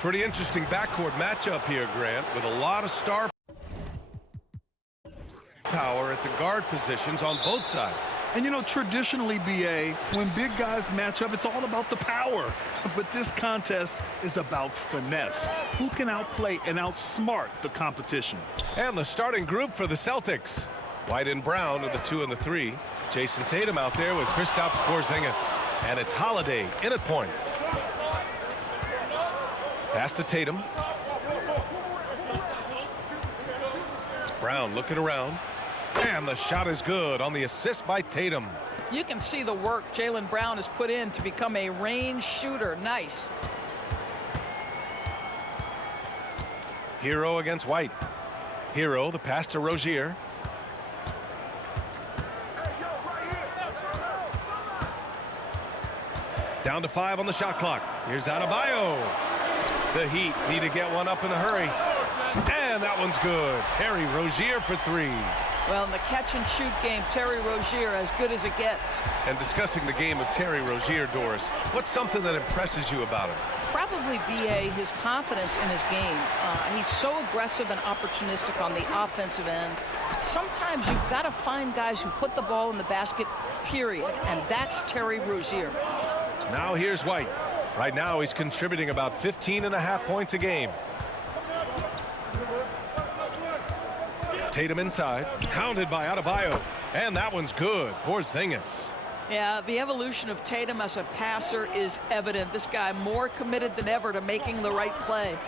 Pretty interesting backcourt matchup here, Grant, with a lot of star power at the guard positions on both sides. And you know, traditionally, BA, when big guys match up, it's all about the power. But this contest is about finesse. Who can outplay and outsmart the competition? And the starting group for the Celtics. White and Brown are the 2 and the 3. Jason Tatum out there with Kristaps Porzingis. And it's Holiday in at point. Pass to Tatum. Brown looking around. And the shot is good on the assist by Tatum. You can see the work Jaylen Brown has put in to become a range shooter. Nice. Hero against White. Hero, the pass to Rozier. Down to 5 on the shot clock. Here's Adebayo. The Heat need to get one up in a hurry. And that one's good. Terry Rozier for 3. Well, in the catch-and-shoot game, Terry Rozier as good as it gets. And discussing the game of Terry Rozier, Doris, what's something that impresses you about him? Probably, BA, his confidence in his game. He's so aggressive and opportunistic on the offensive end. Sometimes you've got to find guys who put the ball in the basket, period. And that's Terry Rozier. Now here's White. Right now he's contributing about 15.5 points a game. Tatum inside, counted by Adebayo, and that one's good. Porzingis. Yeah, the evolution of Tatum as a passer is evident. This guy more committed than ever to making the right play.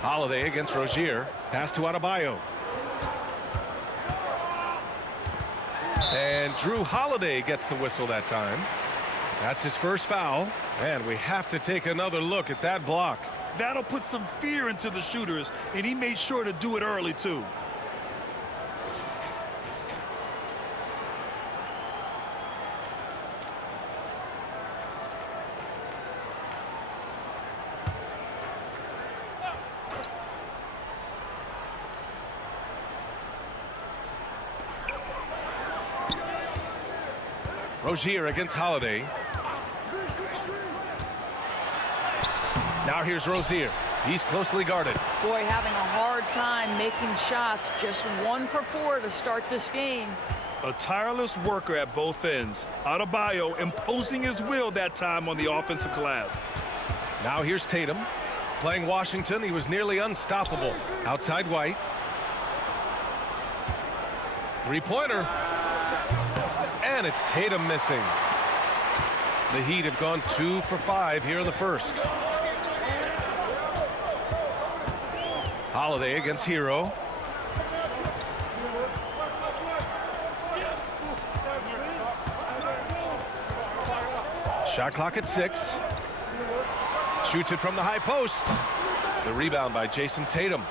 Holiday against Rozier. Pass to Adebayo. And Drew Holiday gets the whistle that time. That's his first foul, and we have to take another look at that block. That'll put some fear into the shooters, and he made sure to do it early, too. Rozier against Holiday. Now here's Rozier. He's closely guarded. Boy, having a hard time making shots. Just 1 for 4 to start this game. A tireless worker at both ends. Adebayo imposing his will that time on the offensive glass. Now here's Tatum. Playing Washington, he was nearly unstoppable. Outside White. Three-pointer. And it's Tatum missing. The Heat have gone 2 for 5 here in the first. Holiday against Hero. Shot clock at 6. Shoots it from the high post. The rebound by Jason Tatum.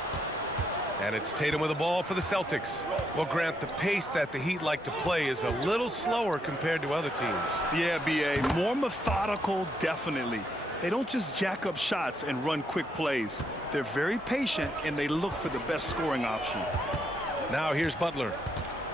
And it's Tatum with the ball for the Celtics. Well, Grant, the pace that the Heat like to play is a little slower compared to other teams. Yeah, B.A., more methodical, definitely. They don't just jack up shots and run quick plays. They're very patient, and they look for the best scoring option. Now here's Butler.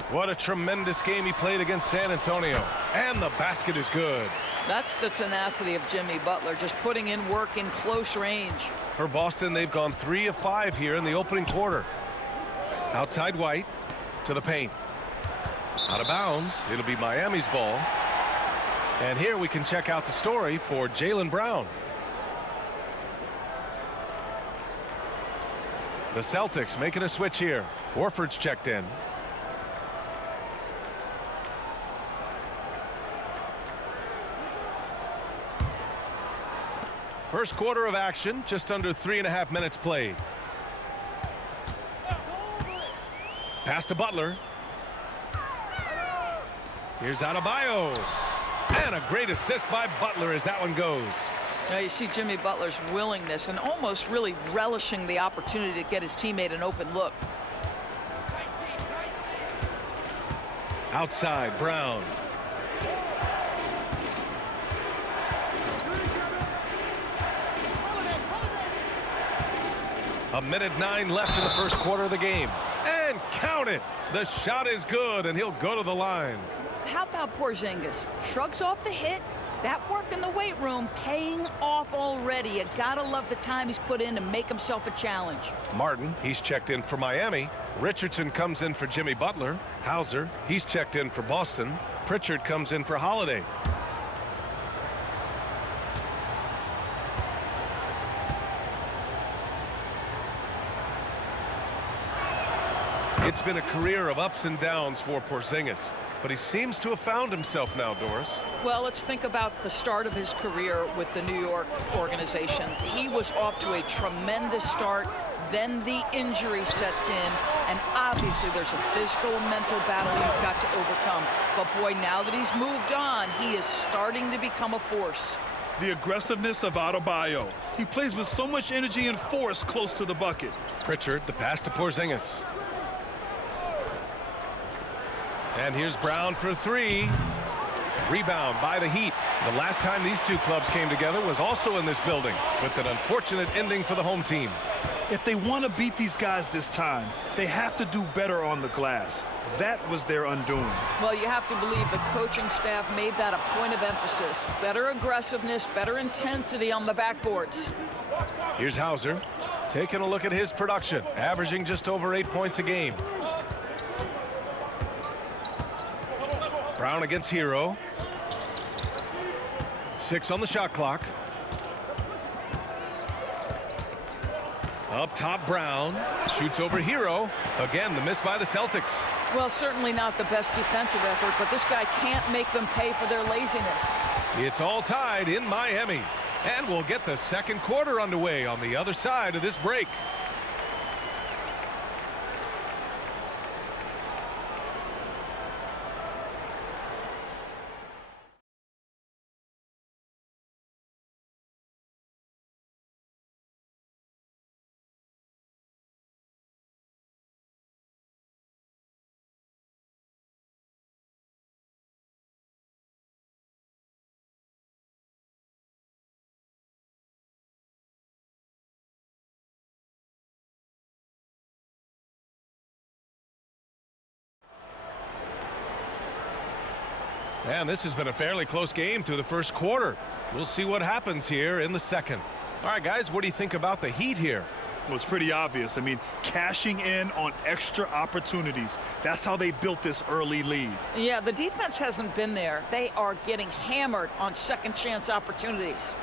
What a tremendous game he played against San Antonio. And the basket is good. That's the tenacity of Jimmy Butler, just putting in work in close range. For Boston, they've gone 3 of 5 here in the opening quarter. Outside White to the paint. Out of bounds. It'll be Miami's ball. And here we can check out the story for Jaylen Brown. The Celtics making a switch here. Horford's checked in. First quarter of action, just under 3.5 minutes played. Pass to Butler. Here's Adebayo. And a great assist by Butler as that one goes. Now you see Jimmy Butler's willingness and almost really relishing the opportunity to get his teammate an open look. Outside, Brown. A minute 9 left in the first quarter of the game. And count it. The shot is good, and he'll go to the line. How about Porzingis? Shrugs off the hit, That work in the weight room paying off already. You gotta love the time he's put in to make himself a challenge. Martin, he's checked in for Miami. Richardson comes in for Jimmy Butler. Hauser, he's checked in for Boston. Pritchard comes in for Holiday. It's been a career of ups and downs for Porzingis, but he seems to have found himself now, Doris. Well, let's think about the start of his career with the New York organizations. He was off to a tremendous start. Then the injury sets in, and obviously there's a physical and mental battle you've got to overcome. But boy, now that he's moved on, he is starting to become a force. The aggressiveness of Adebayo. He plays with so much energy and force close to the bucket. Pritchard, the pass to Porzingis. And here's Brown for three. Rebound by the Heat. The last time these two clubs came together was also in this building, with an unfortunate ending for the home team. If they want to beat these guys this time, they have to do better on the glass. That was their undoing. Well, you have to believe the coaching staff made that a point of emphasis. Better aggressiveness, better intensity on the backboards. Here's Hauser, taking a look at his production, averaging just over 8 points a game. Brown against Hero. 6 on the shot clock. Up top, Brown shoots over Hero. Again, the miss by the Celtics. Well, certainly not the best defensive effort, but this guy can't make them pay for their laziness. It's all tied in Miami. And we'll get the second quarter underway on the other side of this break. And this has been a fairly close game through the first quarter. We'll see what happens here in the second. All right, guys, what do you think about the Heat here? Well, it's pretty obvious. I mean, cashing in on extra opportunities. That's how they built this early lead. Yeah, the defense hasn't been there. They are getting hammered on second chance opportunities.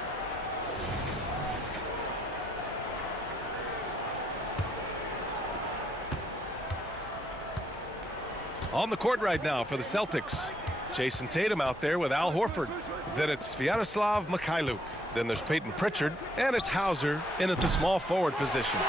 On the court right now for the Celtics. Jason Tatum out there with Al Horford. Then it's Sviatoslav Mikhailuk. Then there's Peyton Pritchard. And it's Hauser in at the small forward position.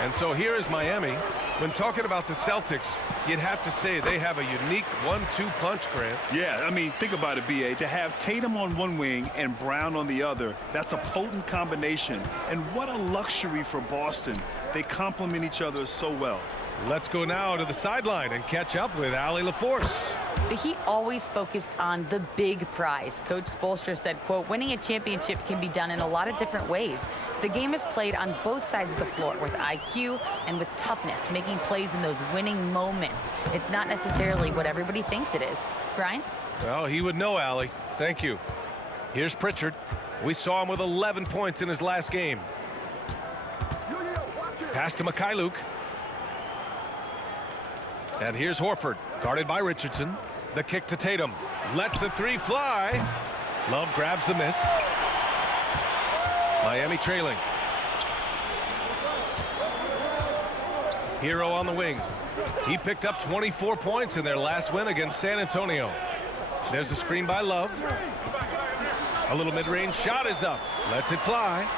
And so here is Miami. When talking about the Celtics, you'd have to say they have a unique 1-2 punch, Grant. Yeah, I mean, think about it, B.A. To have Tatum on one wing and Brown on the other, that's a potent combination. And what a luxury for Boston. They complement each other so well. Let's go now to the sideline and catch up with Allie LaForce. The Heat always focused on the big prize. Coach Spoelstra said, quote, winning a championship can be done in a lot of different ways. The game is played on both sides of the floor with IQ and with toughness, making plays in those winning moments. It's not necessarily what everybody thinks it is. Brian? Well, he would know, Allie. Thank you. Here's Pritchard. We saw him with 11 points in his last game. Pass to Mikhailuk. And here's Horford, guarded by Richardson. The kick to Tatum. Lets the three fly. Love grabs the miss. Miami trailing. Hero on the wing. He picked up 24 points in their last win against San Antonio. There's a screen by Love. A little mid-range shot is up. Lets it fly.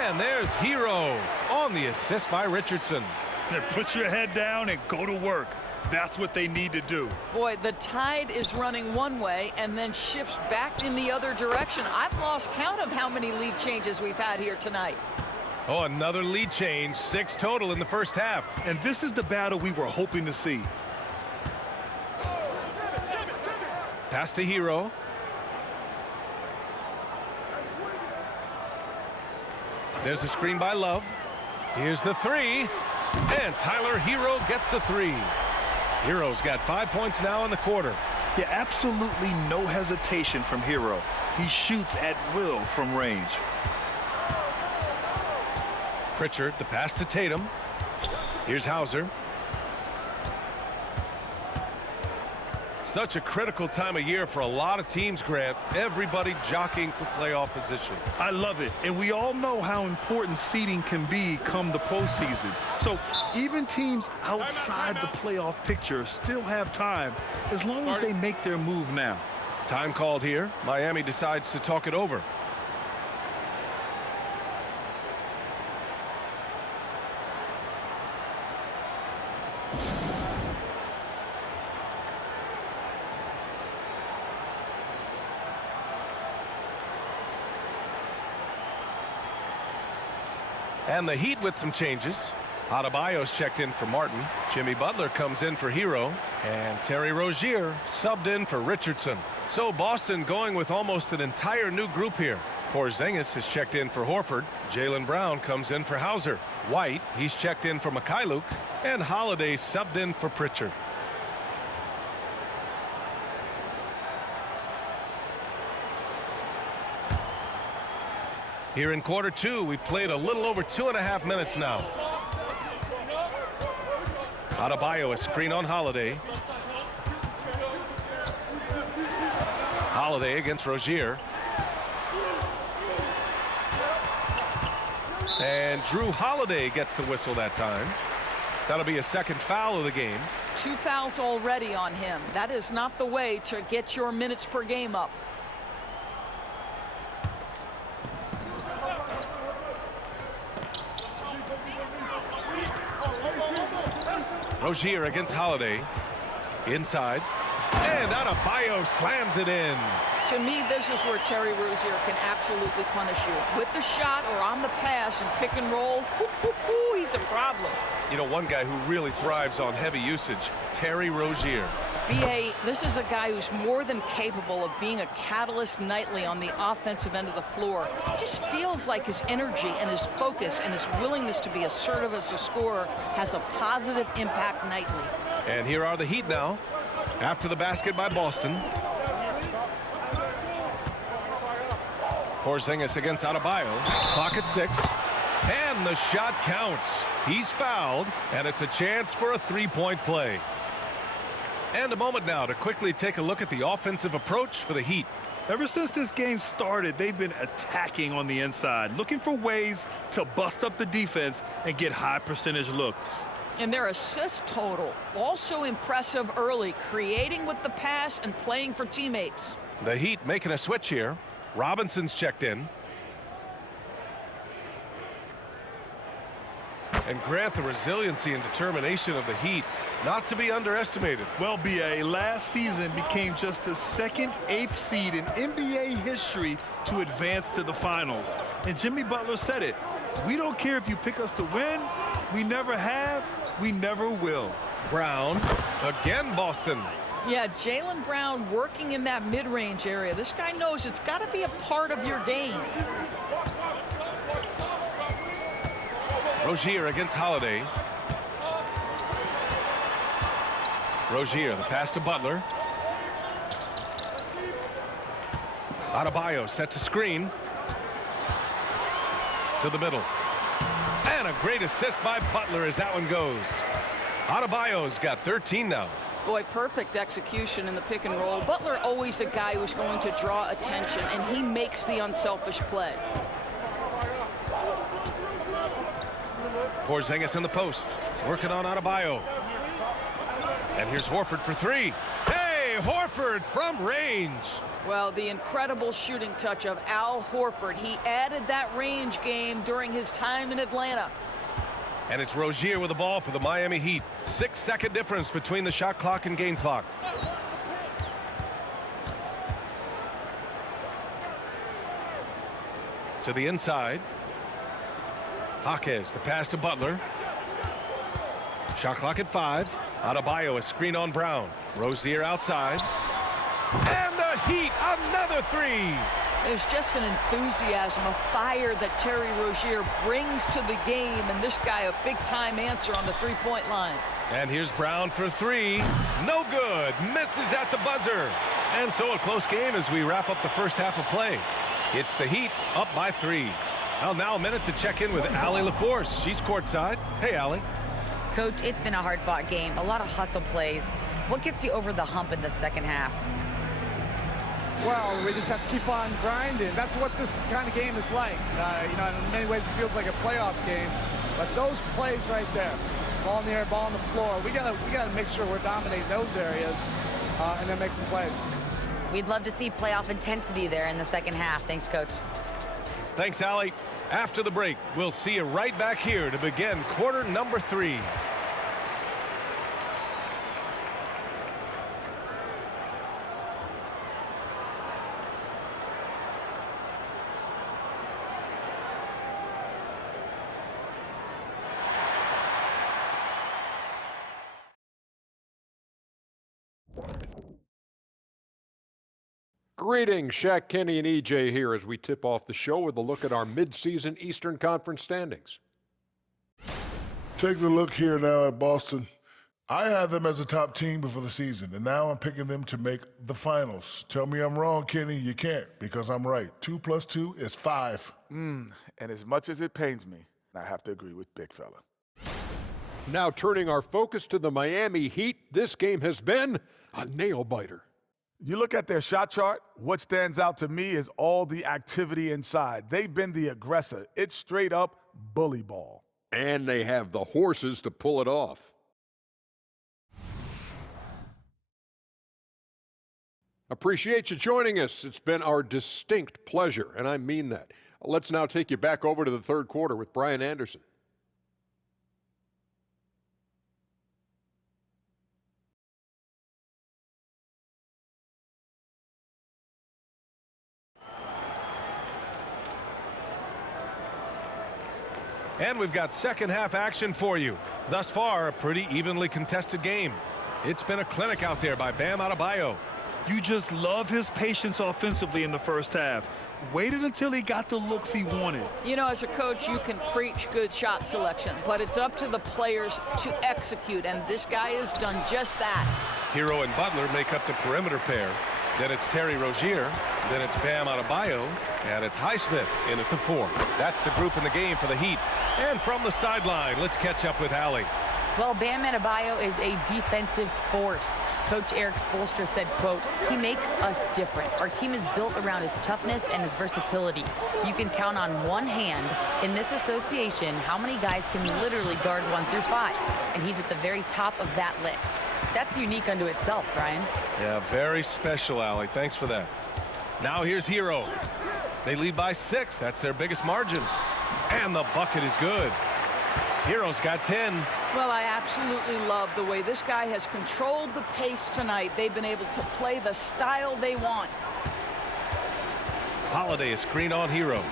And there's Hero on the assist by Richardson. Now put your head down and go to work. That's what they need to do. Boy, the tide is running one way and then shifts back in the other direction. I've lost count of how many lead changes we've had here tonight. Oh, another lead change. 6 total in the first half. And this is the battle we were hoping to see. Pass to Hero. There's a screen by Love. Here's the three. And Tyler Hero gets a three. Hero's got 5 points now in the quarter. Yeah, absolutely no hesitation from Hero. He shoots at will from range. Pritchard, the pass to Tatum. Here's Hauser. Such a critical time of year for a lot of teams, Grant. Everybody jockeying for playoff position. I love it. And we all know how important seeding can be come the postseason. So even teams outside the playoff picture still have time as long as they make their move now. Time called here. Miami decides to talk it over. And the Heat with some changes. Adebayo's checked in for Martin. Jimmy Butler comes in for Hero. And Terry Rozier subbed in for Richardson. So Boston going with almost an entire new group here. Porzingis is checked in for Horford. Jaylen Brown comes in for Hauser. White, he's checked in for Mikhailuk. And Holiday subbed in for Pritchard. Here in quarter two, we've played a little over 2.5 minutes now. Adebayo, a screen on Holiday. Holiday against Rozier. And Drew Holiday gets the whistle that time. That'll be a second foul of the game. 2 fouls already on him. That is not the way to get your minutes per game up. Rozier against Holiday. Inside. And Adebayo slams it in. To me, this is where Terry Rozier can absolutely punish you. With the shot or on the pass and pick and roll, he's a problem. You know, one guy who really thrives on heavy usage, Terry Rozier. B.A., this is a guy who's more than capable of being a catalyst nightly on the offensive end of the floor. It just feels like his energy and his focus and his willingness to be assertive as a scorer has a positive impact nightly. And here are the Heat now, after the basket by Boston. Porzingis against Adebayo. Clock at 6. And the shot counts. He's fouled, and it's a chance for a three-point play. And a moment now to quickly take a look at the offensive approach for the Heat. Ever since this game started, they've been attacking on the inside, looking for ways to bust up the defense and get high percentage looks. And their assist total, also impressive early, creating with the pass and playing for teammates. The Heat making a switch here. Robinson's checked in. And Grant, the resiliency and determination of the Heat, not to be underestimated. Well, B.A., last season became just the second 8th seed in NBA history to advance to the finals. And Jimmy Butler said it. We don't care if you pick us to win. We never have. We never will. Brown, again Boston. Yeah, Jaylen Brown working in that mid-range area. This guy knows it's got to be a part of your game. Rozier against Holiday. Rozier, the pass to Butler. Adebayo sets a screen. To the middle. And a great assist by Butler as that one goes. Adebayo's got 13 now. Boy, perfect execution in the pick and roll. Butler always a guy who's going to draw attention, and he makes the unselfish play. Porzingis in the post, working on Adebayo. And here's Horford for three. Hey, Horford from range. Well, the incredible shooting touch of Al Horford. He added that range game during his time in Atlanta. And it's Rozier with the ball for the Miami Heat. 6-second difference between the shot clock and game clock. To the inside. Jaquez, the pass to Butler. Shot clock at 5. Adebayo, a screen on Brown. Rozier outside. And the Heat, another three. There's just an enthusiasm, a fire that Terry Rozier brings to the game, and this guy a big-time answer on the three-point line. And here's Brown for three. No good. Misses at the buzzer. And so a close game as we wrap up the first half of play. It's the Heat up by 3. Well, now a minute to check in with Allie LaForce. She's courtside. Hey, Allie. Coach, it's been a hard-fought game. A lot of hustle plays. What gets you over the hump in the second half? Well, we just have to keep on grinding. That's what this kind of game is like. In many ways it feels like a playoff game. But those plays right there, ball in the air, ball on the floor, we gotta make sure we're dominating those areas and then make some plays. We'd love to see playoff intensity there in the second half. Thanks, Coach. Thanks, Allie. After the break, we'll see you right back here to begin quarter number 3. Greetings, Shaq, Kenny, and EJ here as we tip off the show with a look at our midseason Eastern Conference standings. Take a look here now at Boston. I had them as a top team before the season, and now I'm picking them to make the finals. Tell me I'm wrong, Kenny. You can't, because I'm right. 2 + 2 is 5. And as much as it pains me, I have to agree with Big Fella. Now turning our focus to the Miami Heat, this game has been a nail-biter. You look at their shot chart, what stands out to me is all the activity inside. They've been the aggressor. It's straight up bully ball. And they have the horses to pull it off. Appreciate you joining us. It's been our distinct pleasure, and I mean that. Let's now take you back over to the third quarter with Brian Anderson. And we've got second half action for you. Thus far, a pretty evenly contested game. It's been a clinic out there by Bam Adebayo. You just love his patience offensively in the first half. Waited until he got the looks he wanted. You know, as a coach, you can preach good shot selection, but it's up to the players to execute, and this guy has done just that. Hero and Butler make up the perimeter pair. Then it's Terry Rozier. Then it's Bam Adebayo. And it's Highsmith in at the 4. That's the group in the game for the Heat. And from the sideline, let's catch up with Allie. Well, Bam Adebayo is a defensive force. Coach Eric Spoelstra said, quote, "He makes us different. Our team is built around his toughness and his versatility. You can count on one hand in this association how many guys can literally guard 1 through 5. And he's at the very top of that list. That's unique unto itself, Brian." Yeah, very special, Allie. Thanks for that. Now here's Hero. They lead by 6. That's their biggest margin. And the bucket is good. Hero's got 10. Well, I absolutely love the way this guy has controlled the pace tonight. They've been able to play the style they want. Holiday is screen on Hero.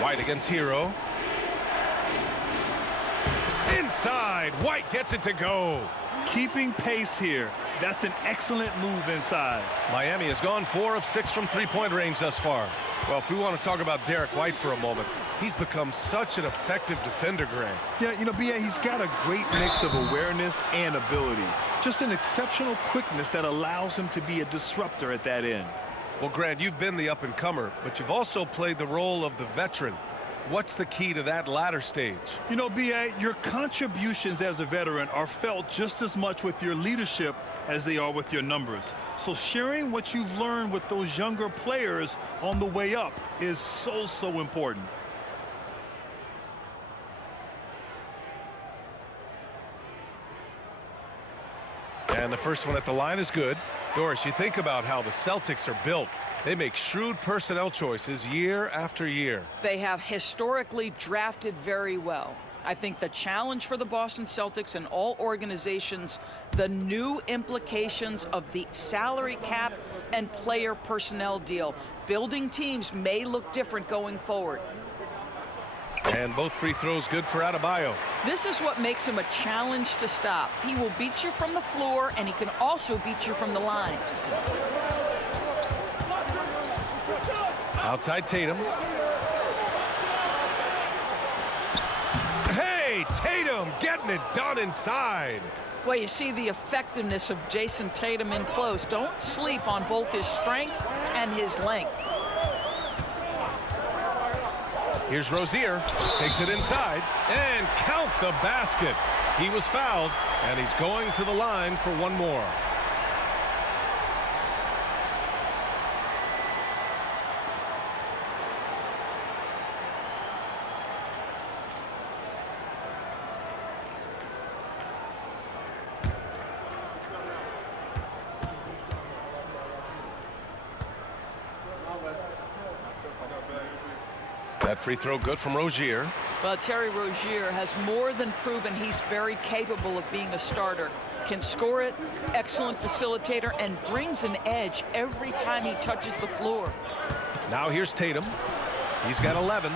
White against Hero. Inside. White gets it to go. Keeping pace here. That's an excellent move inside. Miami has gone 4 of 6 from three-point range thus far. Well, if we want to talk about Derek White for a moment, he's become such an effective defender, Grant. Yeah, B.A., he's got a great mix of awareness and ability. Just an exceptional quickness that allows him to be a disruptor at that end. Well, Grant, you've been the up-and-comer, but you've also played the role of the veteran. What's the key to that latter stage? B.A., your contributions as a veteran are felt just as much with your leadership as they are with your numbers. So sharing what you've learned with those younger players on the way up is so important. And the first one at the line is good. Doris, you think about how the Celtics are built. They make shrewd personnel choices year after year. They have historically drafted very well. I think the challenge for the Boston Celtics and all organizations, the new implications of the salary cap and player personnel deal. Building teams may look different going forward. And both free throws good for Adebayo. This is what makes him a challenge to stop. He will beat you from the floor, and he can also beat you from the line. Outside Tatum. Hey, three. Tatum getting it done inside. Well, you see the effectiveness of Jason Tatum in close. Don't sleep on both his strength and his length. Here's Rozier, takes it inside, and count the basket. He was fouled, and he's going to the line for one more. That free throw good from Rozier. Well, Terry Rozier has more than proven he's very capable of being a starter. Can score it, excellent facilitator, and brings an edge every time he touches the floor. Now here's Tatum. He's got 11.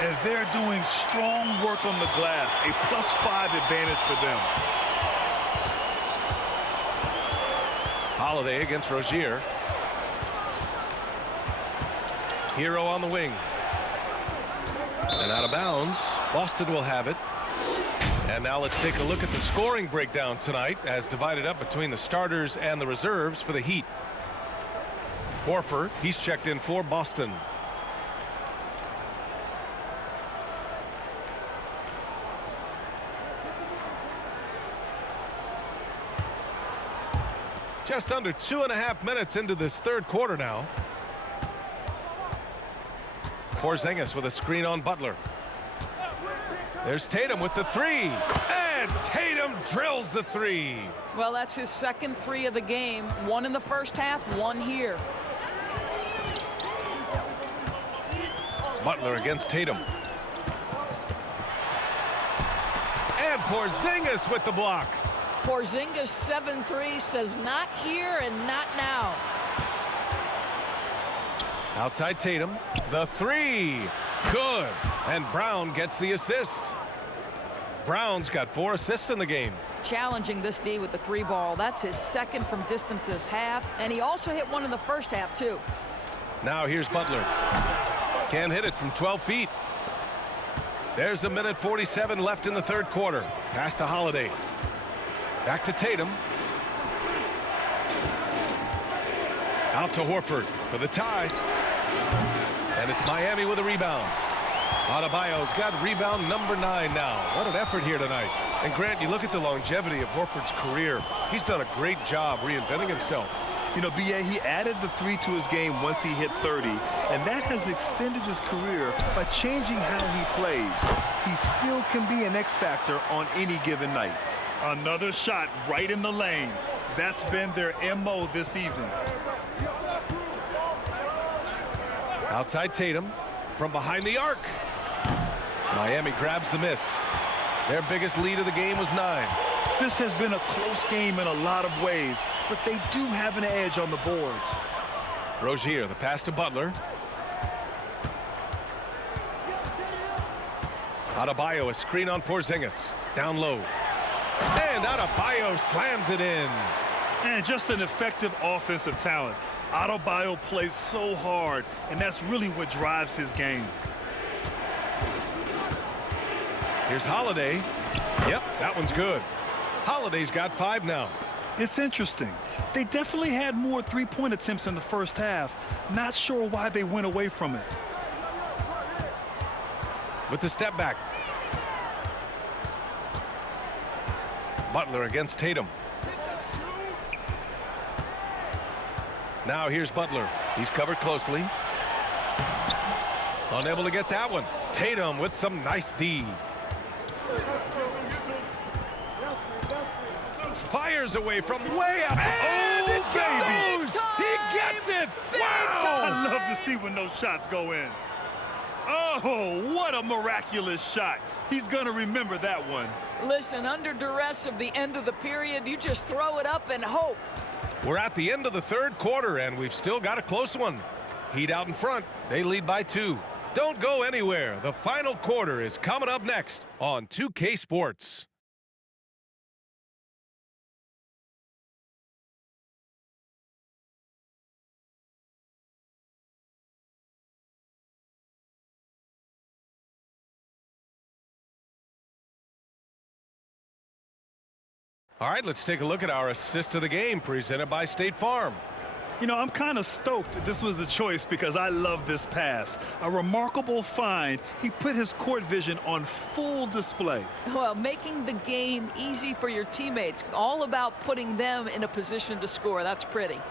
And they're doing strong work on the glass, a +5 advantage for them. Holiday against Rozier. Hero on the wing. And out of bounds. Boston will have it. And now let's take a look at the scoring breakdown tonight, as divided up between the starters and the reserves for the Heat. Horford, he's checked in for Boston. Just under 2.5 minutes into this third quarter now. Porzingis with a screen on Butler. There's Tatum with the three. And Tatum drills the three. Well, that's his second three of the game. One in the first half, one here. Butler against Tatum. And Porzingis with the block. Porzingis 7-3 says not here and not now. Outside Tatum. The three. Good. And Brown gets the assist. Brown's got 4 assists in the game. Challenging this D with the three ball. That's his second from distance this half. And he also hit one in the first half, too. Now here's Butler. Can't hit it from 12 feet. There's 1:47 left in the third quarter. Pass to Holiday. Back to Tatum. Out to Horford for the tie. And it's Miami with a rebound. Adebayo's got rebound number 9 now. What an effort here tonight. And Grant, you look at the longevity of Horford's career. He's done a great job reinventing himself. You know, B.A., he added the three to his game once he hit 30, and that has extended his career by changing how he plays. He still can be an X factor on any given night. Another shot right in the lane. That's been their MO this evening. Outside Tatum from behind the arc. Miami grabs the miss. Their biggest lead of the game was 9. This has been a close game in a lot of ways, but they do have an edge on the boards. Rozier, the pass to Butler. Adebayo, a screen on Porzingis. Down low. And Adebayo slams it in. And just an effective offensive talent. Adebayo plays so hard, and that's really what drives his game. Here's Holiday. Yep, that one's good. Holiday's got 5 now. It's interesting. They definitely had more three-point attempts in the first half. Not sure why they went away from it. With the step back. Butler against Tatum. Now here's Butler. He's covered closely. Unable to get that one. Tatum with some nice D. Fires away from way up. And it goes! He gets it! Wow! I love to see when those shots go in. Oh, what a miraculous shot. He's going to remember that one. Listen, under duress of the end of the period, you just throw it up and hope. We're at the end of the third quarter, and we've still got a close one. Heat out in front. They lead by 2. Don't go anywhere. The final quarter is coming up next on 2K Sports. All right, let's take a look at our assist of the game presented by State Farm. You know, I'm kind of stoked that this was a choice because I love this pass. A remarkable find. He put his court vision on full display. Well, making the game easy for your teammates. All about putting them in a position to score. That's pretty.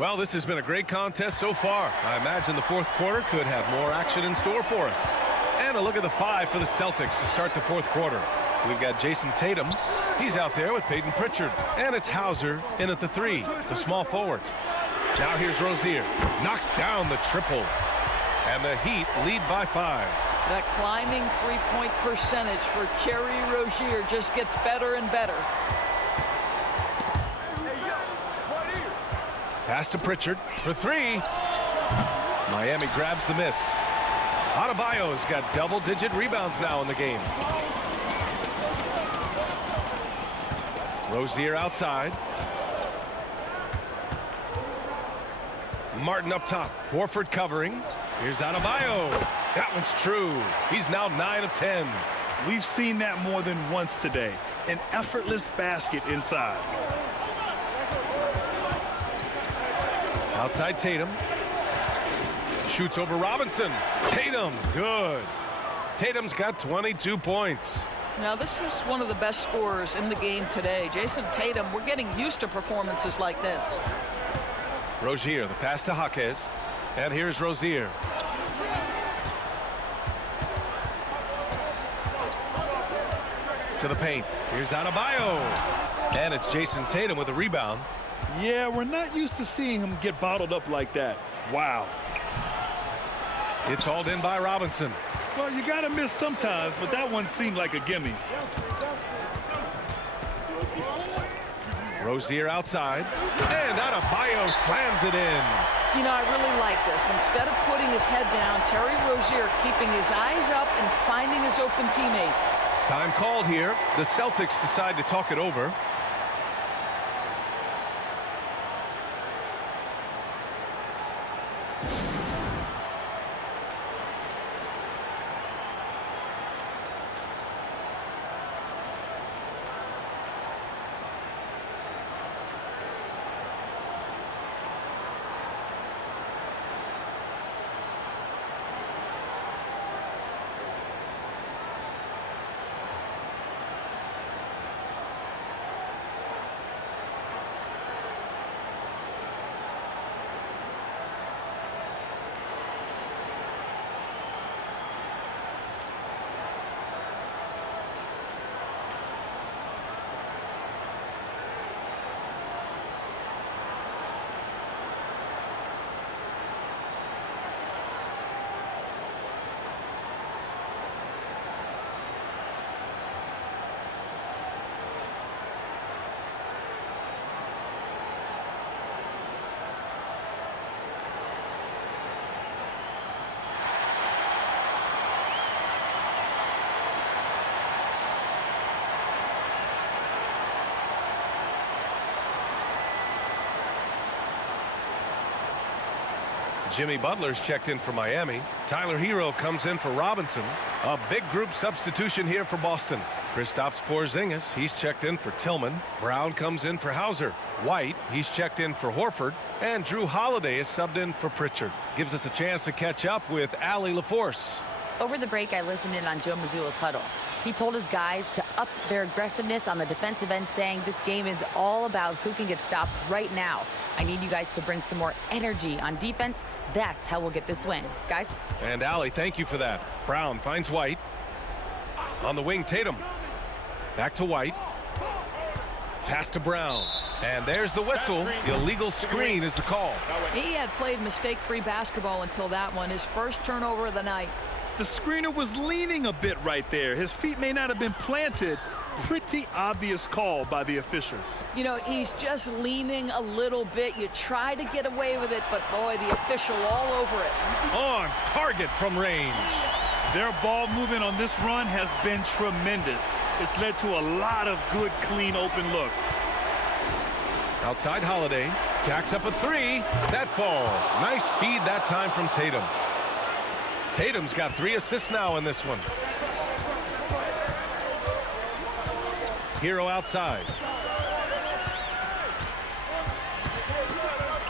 Well, this has been a great contest so far. I imagine the fourth quarter could have more action in store for us. And a look at the 5 for the Celtics to start the fourth quarter. We've got Jason Tatum. He's out there with Peyton Pritchard. And it's Hauser in at the 3, the small forward. Now here's Rozier. Knocks down the triple. And the Heat lead by 5. That climbing three-point percentage for Terry Rozier just gets better and better. Pass to Pritchard for 3. Miami grabs the miss. Adebayo's got double-digit rebounds now in the game. Rozier outside. Martin up top. Horford covering. Here's Adebayo. That one's true. He's now 9 of 10. We've seen that more than once today. An effortless basket inside. Outside Tatum. Shoots over Robinson. Tatum, good. Tatum's got 22 points. Now, this is one of the best scorers in the game today. Jason Tatum, we're getting used to performances like this. Rozier, the pass to Jaquez. And here's Rozier. To the paint. Here's Adebayo. And it's Jason Tatum with a rebound. Yeah, we're not used to seeing him get bottled up like that. Wow. It's hauled in by Robinson. Well, you got to miss sometimes, but that one seemed like a gimme. Rozier outside. And Adebayo slams it in. You know, I really like this. Instead of putting his head down, Terry Rozier keeping his eyes up and finding his open teammate. Time called here. The Celtics decide to talk it over. Jimmy Butler's checked in for Miami. Tyler Hero comes in for Robinson. A big group substitution here for Boston. Kristaps Porzingis, he's checked in for Tillman. Brown comes in for Hauser. White, he's checked in for Horford. And Drew Holiday is subbed in for Pritchard. Gives us a chance to catch up with Allie LaForce. Over the break, I listened in on Joe Mazzulla's huddle. He told his guys to up their aggressiveness on the defensive end, saying this game is all about who can get stops right now. I need you guys to bring some more energy on defense. That's how we'll get this win. Guys? And Allie, thank you for that. Brown finds White. On the wing, Tatum. Back to White. Pass to Brown. And there's the whistle. Illegal screen is the call. He had played mistake-free basketball until that one. His first turnover of the night. The screener was leaning a bit right there. His feet may not have been planted. Pretty obvious call by the officials. You know, he's just leaning a little bit. You try to get away with it, but boy, the official all over it. On target from range. Their ball movement on this run has been tremendous. It's led to a lot of good, clean, open looks. Outside Holiday. Jacks up a three. That falls. Nice feed that time from Tatum. Tatum's got 3 assists now in this one. Hero outside.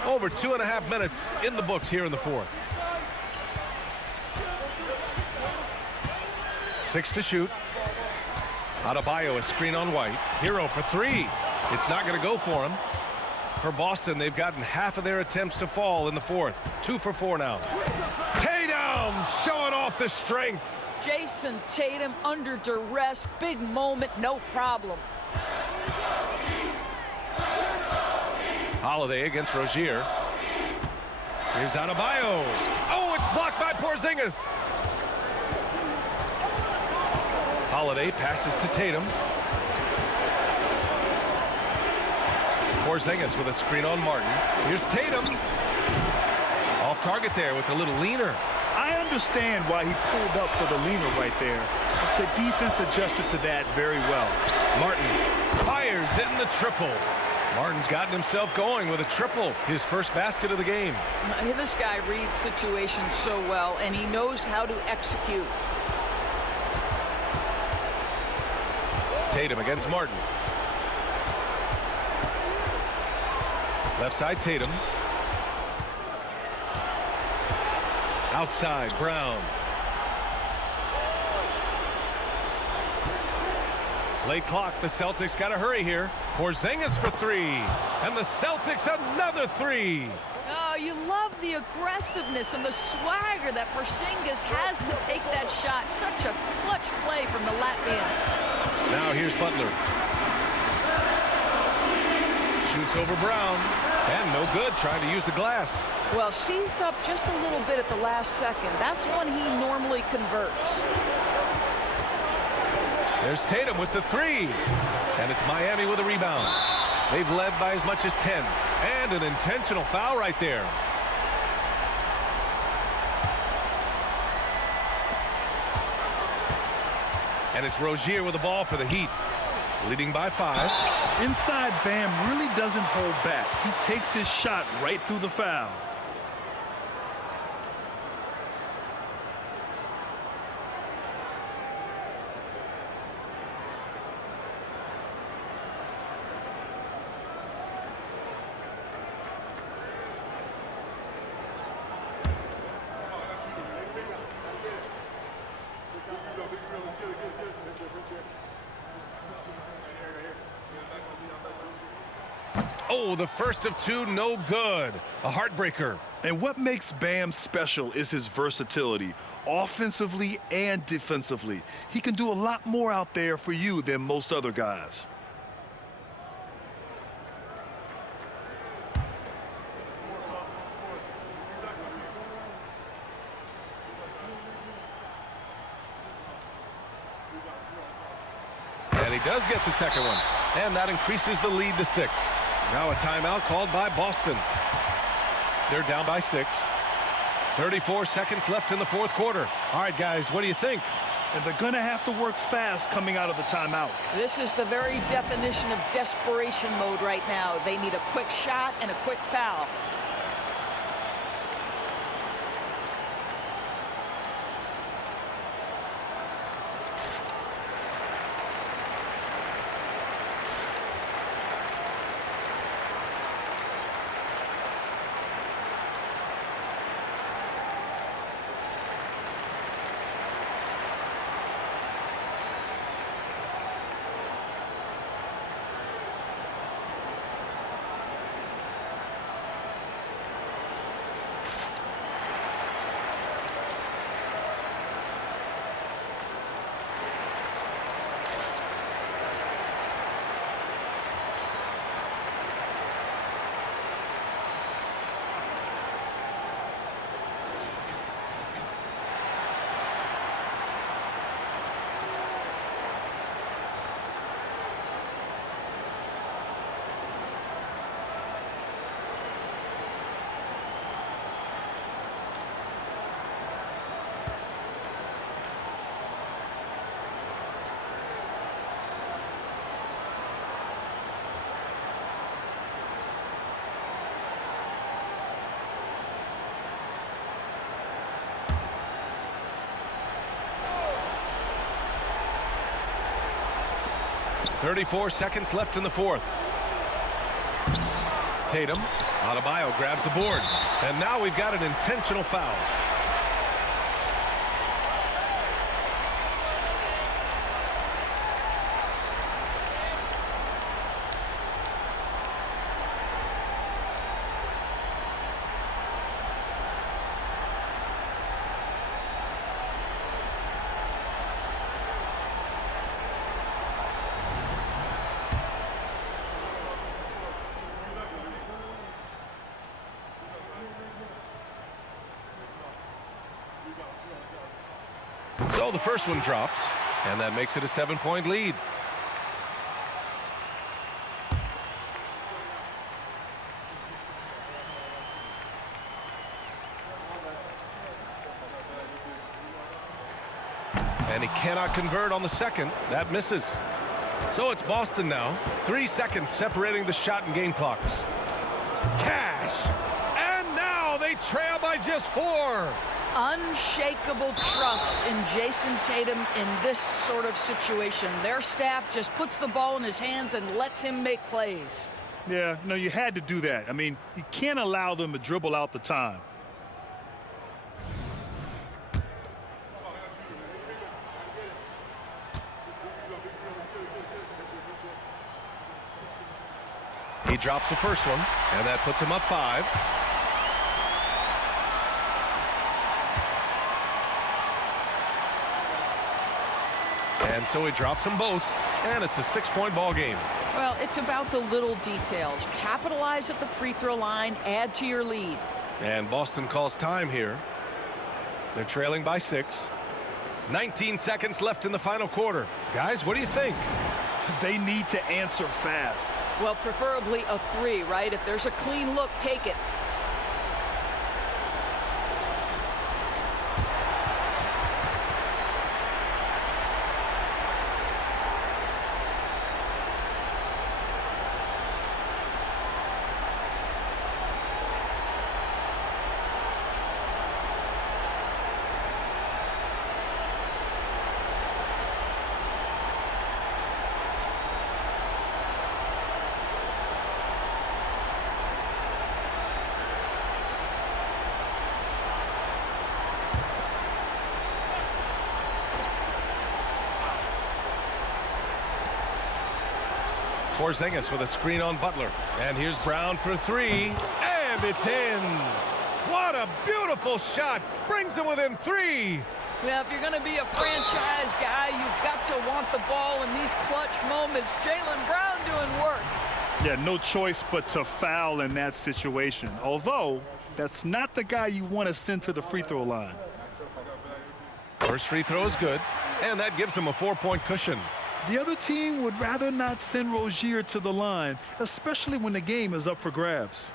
Over 2.5 minutes in the books here in the fourth. 6 to shoot. Adebayo, a screen on White. Hero for 3. It's not going to go for him. For Boston, they've gotten half of their attempts to fall in the fourth. 2 for 4 now. Tatum showing off the strength. Jason Tatum under duress. Big moment, no problem. Holiday against Rozier. Here's Adebayo. Oh, it's blocked by Porzingis. Holiday passes to Tatum. Porzingis with a screen on Martin. Here's Tatum. Off target there with a little leaner. I understand why he pulled up for the leaner right there. But the defense adjusted to that very well. Martin fires in the triple. Martin's gotten himself going with a triple, his first basket of the game. This guy reads situations so well, and he knows how to execute. Tatum against Martin. Left side Tatum. Outside Brown. Late clock. The Celtics got to hurry here. Porzingis for 3. And the Celtics another 3. Oh, you love the aggressiveness and the swagger that Porzingis has to take that shot. Such a clutch play from the Latvian. Now here's Butler. Shoots over Brown. And no good, trying to use the glass. Well, seized up just a little bit at the last second. That's when he normally converts. There's Tatum with the 3. And it's Miami with a rebound. They've led by as much as 10. And an intentional foul right there. And it's Rozier with the ball for the Heat. Leading by 5. Inside, Bam really doesn't hold back. He takes his shot right through the foul. Oh, the first of 2, no good. A heartbreaker. And what makes Bam special is his versatility, offensively and defensively. He can do a lot more out there for you than most other guys. And he does get the second one. And that increases the lead to 6. Now a timeout called by Boston. They're down by 6. 34 seconds left in the fourth quarter. All right, guys, what do you think? And they're going to have to work fast coming out of the timeout. This is the very definition of desperation mode right now. They need a quick shot and a quick foul. 34 seconds left in the fourth. Tatum, Adebayo grabs the board. And now we've got an intentional foul. So the first one drops, and that makes it a 7-point lead. And he cannot convert on the second. That misses. So it's Boston now. 3 seconds separating the shot and game clocks. Cash! And now they trail by just 4. Unshakable trust in Jason Tatum in this sort of situation. Their staff just puts the ball in his hands and lets him make plays. Yeah, no, you had to do that. I mean, you can't allow them to dribble out the time. He drops the first one, and that puts him up 5. And so he drops them both, and it's a 6-point ball game. Well, it's about the little details. Capitalize at the free throw line, add to your lead. And Boston calls time here. They're trailing by 6. 19 seconds left in the final quarter. Guys, what do you think? They need to answer fast. Well, preferably a 3, right? If there's a clean look, take it. Porzingis with a screen on Butler. And here's Brown for 3. And it's in. What a beautiful shot. Brings him within 3. Yeah, if you're going to be a franchise guy, you've got to want the ball in these clutch moments. Jaylen Brown doing work. Yeah, no choice but to foul in that situation. Although, that's not the guy you want to send to the free throw line. First free throw is good. And that gives him a 4-point cushion. The other team would rather not send Rozier to the line, especially when the game is up for grabs.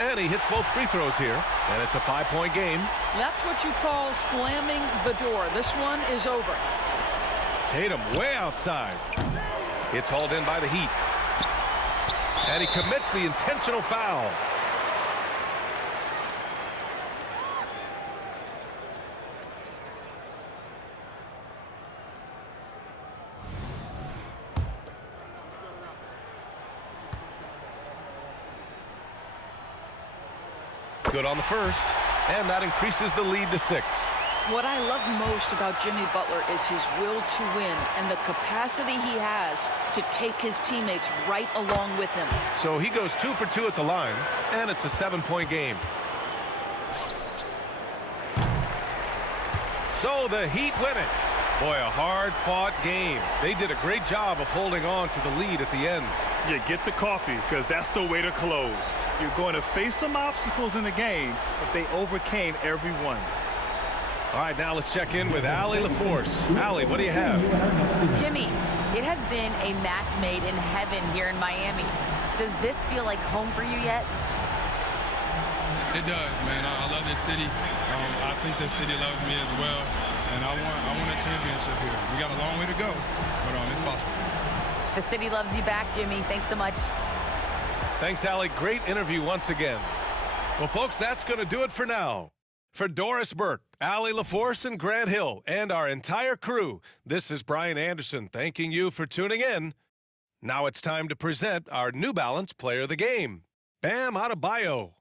And he hits both free throws here, and it's a 5-point game. That's what you call slamming the door. This one is over. Tatum way outside. It's hauled in by the Heat. And he commits the intentional foul. Good on the first, and that increases the lead to 6. What I love most about Jimmy Butler is his will to win and the capacity he has to take his teammates right along with him. So he goes 2 for 2 at the line, and it's a 7-point game. So the Heat win it. Boy, a hard-fought game. They did a great job of holding on to the lead at the end. Yeah, get the coffee, because that's the way to close. You're going to face some obstacles in the game, but they overcame every one. All right, now let's check in with Allie LaForce. Allie, what do you have? Jimmy, it has been a match made in heaven here in Miami. Does this feel like home for you yet? It does, man. I love this city. I think this city loves me as well. And I want a championship here. We got a long way to go, but it's possible. The city loves you back, Jimmy. Thanks so much. Thanks, Allie. Great interview once again. Well, folks, that's going to do it for now. For Doris Burke, Allie LaForce, and Grant Hill, and our entire crew, this is Brian Anderson thanking you for tuning in. Now it's time to present our New Balance Player of the Game, Bam Adebayo.